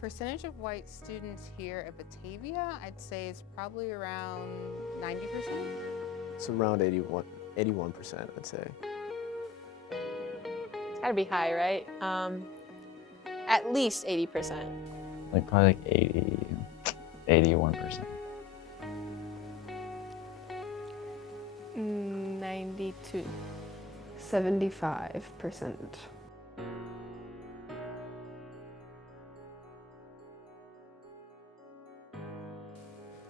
Percentage of white students here at Batavia, I'd say is probably around 90%. It's around 81%, I'd say. It's gotta be high, right? At least 80%. Like probably like 80, 81%. 92. 75%.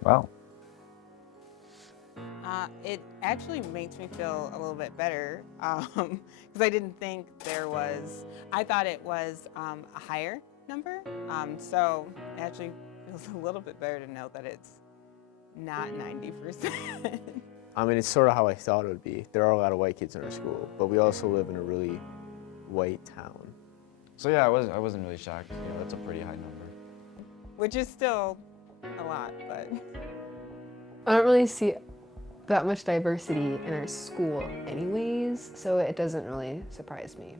Wow. It actually makes me feel a little bit better because I didn't think there was, I thought it was a higher number. So it actually feels a little bit better to know that it's not 90%. I mean, it's sort of how I thought it would be. There are a lot of white kids in our school, but we also live in a really white town. So yeah, I wasn't really shocked. You know, that's a pretty high number. Which is still a lot, but. I don't really see that much diversity in our school anyways, so it doesn't really surprise me.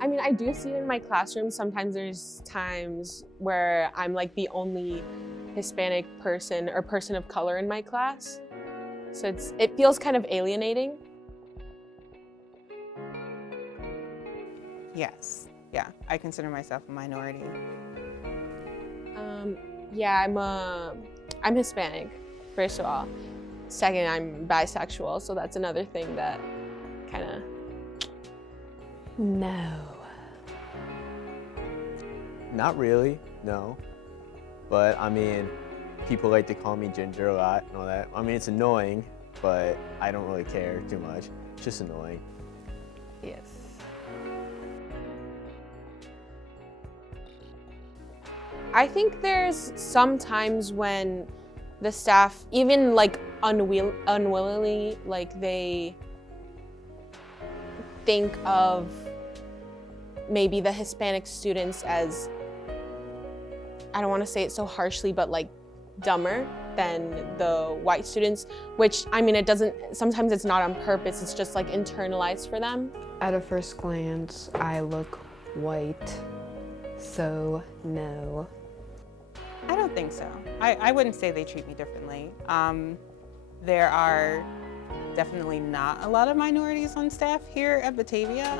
I mean, I do see it in my classroom. Sometimes there's times where I'm like the only Hispanic person or person of color in my class. So it feels kind of alienating. Yes, yeah, I consider myself a minority. Yeah, I'm Hispanic, first of all. Second, I'm bisexual, so that's another thing that kind of. No. Not really, no. But I mean, people like to call me Ginger a lot and all that. I mean, it's annoying, but I don't really care too much. It's just annoying. Yes. I think there's some times when the staff, even like unwillingly, like they think of maybe the Hispanic students as, I don't want to say it so harshly, but like dumber than the white students, which I mean, sometimes it's not on purpose, it's just like internalized for them. At a first glance, I look white, so no. I don't think so. I wouldn't say they treat me differently. There are definitely not a lot of minorities on staff here at Batavia,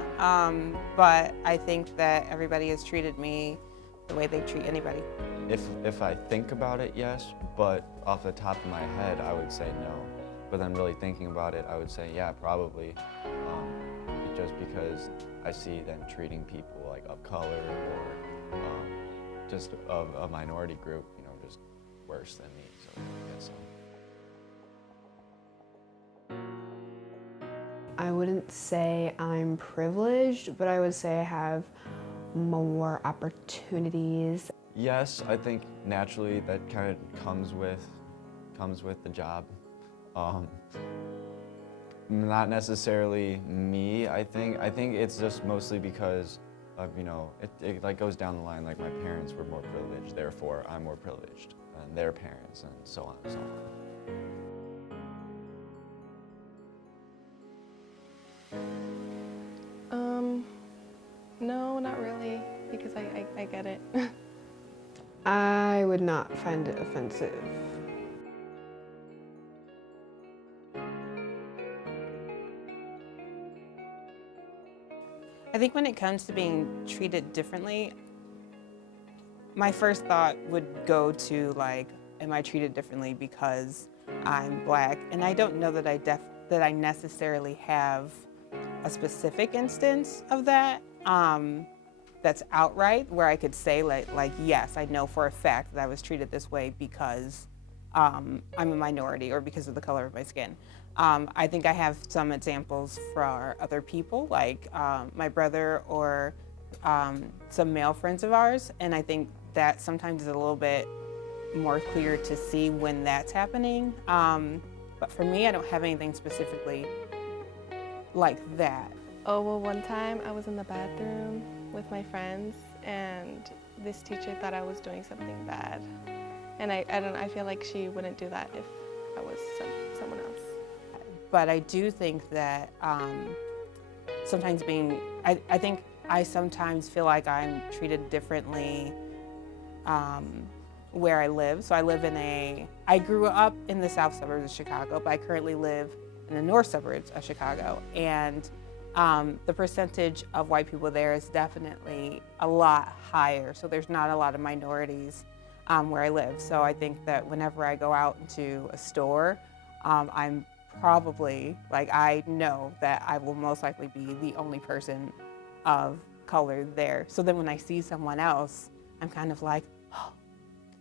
but I think that everybody has treated me the way they treat anybody. If I think about it, yes, but off the top of my head, I would say no. But then really thinking about it, I would say, yeah, probably. Just because I see them treating people like of color or just of a minority group, you know, just worse than me, so I guess so. I wouldn't say I'm privileged, but I would say I have more opportunities. Yes, I think naturally that kind of comes with the job. Not necessarily me, I think. I think it's just mostly because of, you know, it like goes down the line, like my parents were more privileged, therefore I'm more privileged than their parents, and so on and so on. No, not really, because I get it. I would not find it offensive. I think when it comes to being treated differently, my first thought would go to like, am I treated differently because I'm Black? And I don't know that I necessarily have a specific instance of that that's outright where I could say like yes, I know for a fact that I was treated this way because I'm a minority or because of the color of my skin. I think I have some examples for other people, like my brother or some male friends of ours, and I think that sometimes is a little bit more clear to see when that's happening. But for me, I don't have anything specifically like that. Oh, well, one time I was in the bathroom with my friends, and this teacher thought I was doing something bad. And I feel like she wouldn't do that if I was someone else. But I do think that sometimes I think I sometimes feel like I'm treated differently where I live. So I grew up in the south suburbs of Chicago, but I currently live in the north suburbs of Chicago. And the percentage of white people there is definitely a lot higher. So there's not a lot of minorities where I live. So I think that whenever I go out into a store, I'm probably, like, I know that I will most likely be the only person of color there. So then when I see someone else, I'm kind of like, oh,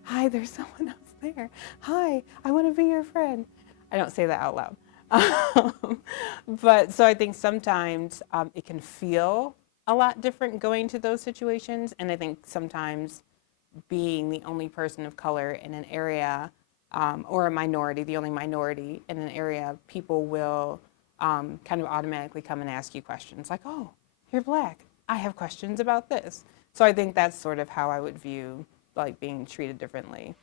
hi, there's someone else there. Hi, I want to be your friend. I don't say that out loud. But so I think sometimes it can feel a lot different going to those situations. And I think sometimes being the only person of color in an area or a minority, the only minority in an area, people will kind of automatically come and ask you questions like, oh, you're Black. I have questions about this. So I think that's sort of how I would view like being treated differently.